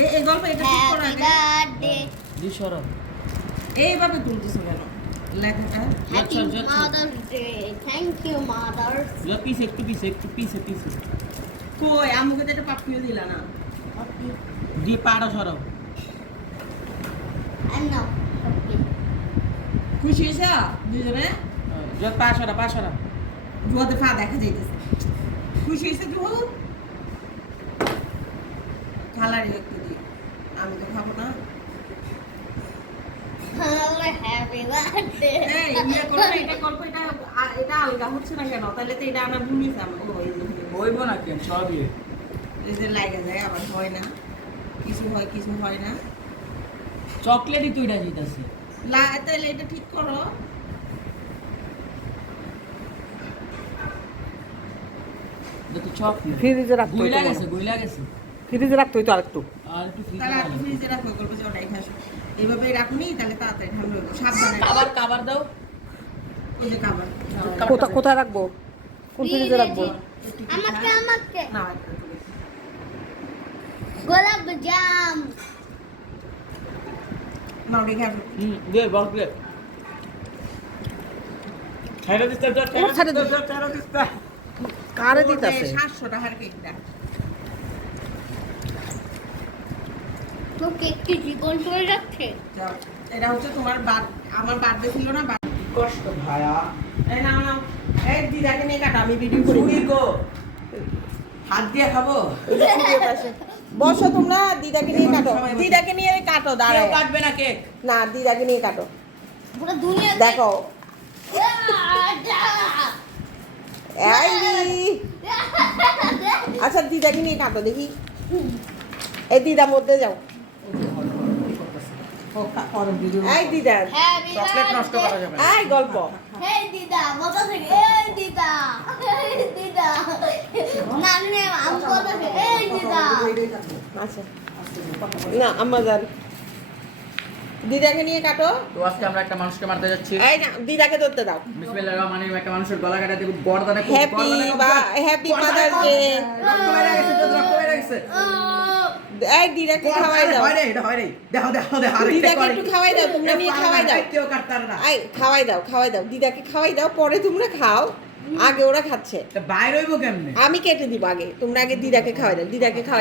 এই গল্প এটা ঠিক করো আগে বার্থডে জি সরব এইভাবে তুলতেছো কেন লেখাটা happy mother's day thank you mothers যা একটু পিছে কই আমুকে তো এটা পাঠিয়ে দিলা না জি পাড়া সরব এন্ড নাও ওকে খুশি হয়েছে দুজনে যা পাশরা জুয়াতে পা দেখা যাইতেছে খুশি হয়েছে জুহু খালারি একটু দি আমি তো খাবো না হ্যাপি বার্থডে এই ইয়ে করো না, এটা গল্প এটা আলগা হচ্ছে না কেন তাহলে তো এটা আমরা ভুলিস আমি ও হইব না কেন সবই এই যে লাগা যায় আবার হয় না কিছু হয় না চকলেটই তুইটা জিতাছে তাহলে এটা ঠিক করো তো চকলেট ফ্রিজে রাখতো গইলা গেছে ফ্রিজে রাখতো তো আরেকটু আর একটু তাহলে একটু ফ্রিজে রাখো গল্প যে ওটাই খাসো এইভাবে রাখুনি তাহলে তাড়াতাড়ি ঠান্ডা হইব সাবধানে কাবার দাও ওই যে খাবার কোথায় রাখবো কোন ফ্রিজে রাখবো আমাকে না গোলাপ জাম নাও রেখে আসো দে বল দে ছাইরা দিতে কারে দিতাছে 700 টাকার কেকটা তো কেকটি জীবন ধরে রাখছে যাও এটা হচ্ছে তোমার আমার বার্থডে ছিল না কষ্ট ভায়া এই নাও এই দিদাকে নিয়ে কাটো আমি ভিডিও করি ছুরি গো হাত দিয়ে খাবো বসো তোমরা দিদাকে নিয়ে কাটো দিদাকে নিয়ে কাটো কেউ দাঁড়াও কাটবে না কেক না দিদাকে নিয়ে কাটো পুরো দুনিয়া দেখো এই আচ্ছা দিদাকে নিয়ে কাটো দেখি এই দিদা মধ্যে যাও এই দিদা চকলেট নষ্ট করা যাবে না এই গল্প হেই দিদা মজা থেকে এই দিদা নানি আম কথা থেকে এই দিদা আচ্ছা না আম্মা যান দিদাকে নিয়ে কাটো তো আজকে আমরা একটা মানুষকে মারতে যাচ্ছি এই না দিদাকে ধরতে দাও বিসমিল্লাহির রহমানির রহিম একটা মানুষের গলা কাটা দিয়ে গর্দনে হ্যাপি মাদার্স ডে রক্ত বেরিয়ে গেছে রক্ত বেরিয়ে গেছে এই দিদাকে খাওয়াই দাও হয় রে এটা হয় রে দেখো দিদাকে একটু খাওয়াই দাও তোমরা নিয়ে খাওয়াই দাও কেউ কাটতার না এই খাওয়াই দাও দিদাকে খাওয়াই দাও পরে তোমরা খাও আগে ওরা খাচ্ছে এটা বাইরে হইব কেমনে আমি কেটে দিব আগে তোমরা আগে দিদাকে খাওয়াই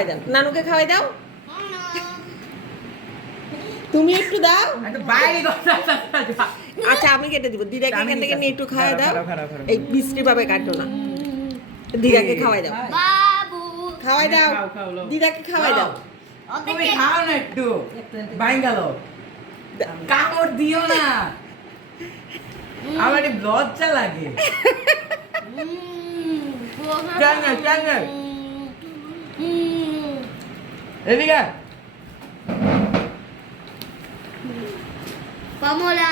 দাও নানুকে খাওয়াই দাও তুমি একটু দাও এটা বাইরে কথা আচ্ছা আমি কেটে দিব দিদাকে এখান থেকে নিয়ে একটু খাওয়াই দাও খারাপ এই বৃষ্টি ভাবে কাটো না দিদাকে খাওয়াই দাও বাবু খাওয়াই দাও খাও, লও। দিদাকে খাওয়াই দাও তুমি খাও না একটু বাইঙ্গালো কামড় দিও না আমার একটু লজ্জা লাগে কেন এদিকে কমলা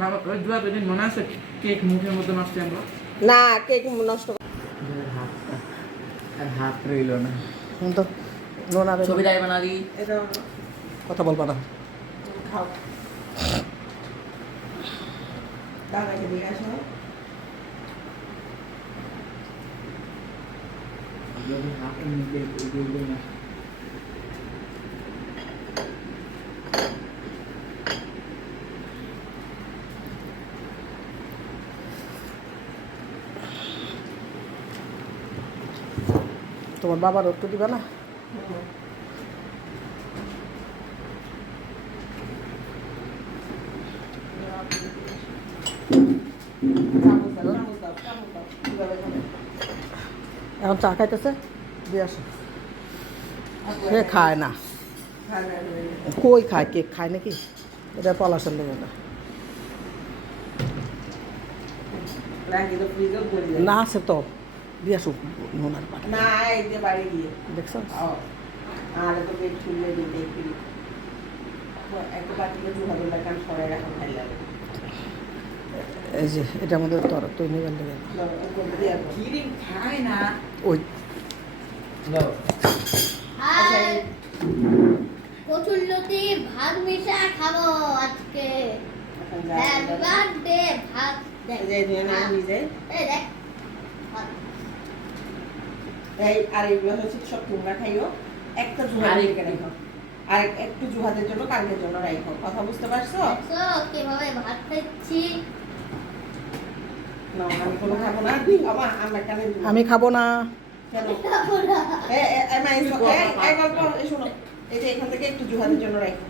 বাবা ওই দুয়া দুদিন মনে আছে কেক মুখের মধ্যে নষ্ট আমরা না কেক নষ্ট হাত রইল না তো নোনারে ছবিটাই বানা দি এটা কথা বলবা না খাও দাদাকে দিয়ে আসো যদি হাত নিতে দিই না তোমার বাবার একটু দিবা না এখন চা খাইতেছে দিয়ে আসো সে খায় না কই খায় কেক খায় নাকি এটা পলাশের লেগে না না আছে তো দিয়ে আসো নোনার পাটা না এই যে বাড়ি গিয়ে দেখছো আর তো পেট খুললে দিতে একটু একটা বাটিতে 2000 টাকা সরাই রাখা ভালো লাগে এই যে এটার মধ্যে তোর তুই নিবেন লেগে কিরিম খায় না ওই দাও আর কচুল্লতি ভাত মিশা খাবো আজকে হ্যাপি বার্থডে ভাত দেখ এই যে না নিজে এই দেখ ভাত। এই আর এগুলো হচ্ছে সব তোমরা খাইও একটা ঝোলা আর রেখে একটু। রাখো আর একটু জুহাদের জন্য কালকের জন্য রাখো। কথা বুঝতে পারছো? দেখছো কিভাবে ভাত খাচ্ছি? না আমি কোনো খাবো না। তুই খাবা আমার কানে দিবি। আমি খাবো না। কেন? খাবো না। এই গল্প এই শোনো, এই যে এখান থেকে একটু জুহাদের জন্য রাখো।